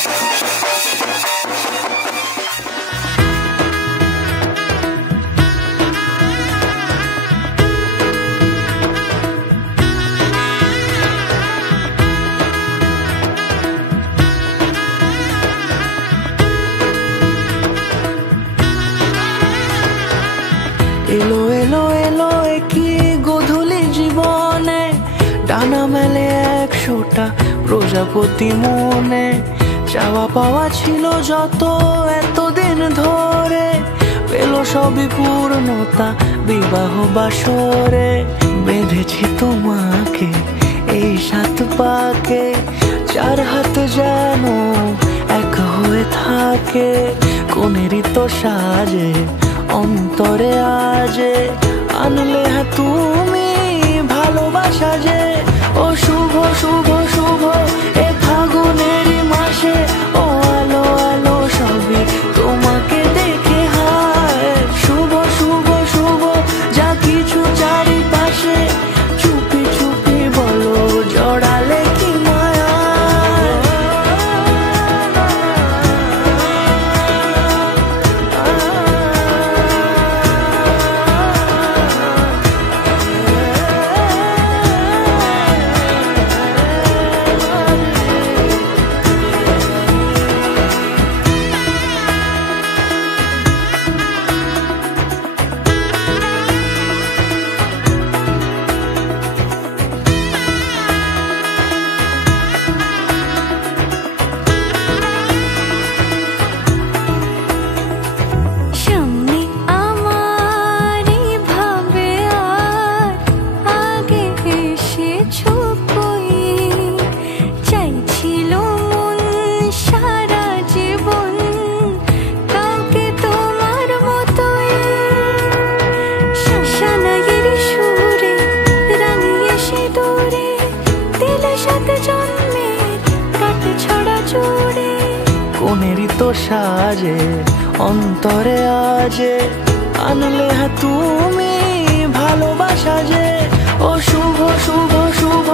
এলো এলো এলো কি গোধূলি জীবনে, ডানা মেলে 100টা প্রজাপতি মনে। চাওয়া পাওয়া ছিল যত এতদিন ধরে, পেল সবই পূর্ণতা বিবাহ বাসরে। বেঁধেছি তোমাকে এই 7 পাকে, 4 হাত যেন এক হয়ে থাকে। কোনেরই তো সাজে অন্তরে আজে, আনলে হ্যাঁ তুমি ভালোবাসা যে। ও শুভ শুভ শুভ এ ফাগুনেরই মাসে, ও আলো আলো সবই তোমাকে দেখে হায়। শুভ শুভ শুভ যা কিছু চারিপাশে, চুপি চুপি বলো জড়ালে কি মায়া। কোনেরই তো সাজে অন্তরে আজে, আনলে হ্যাঁ তুমি ভালোবাসা যে। ও শুভ শুভ শুভ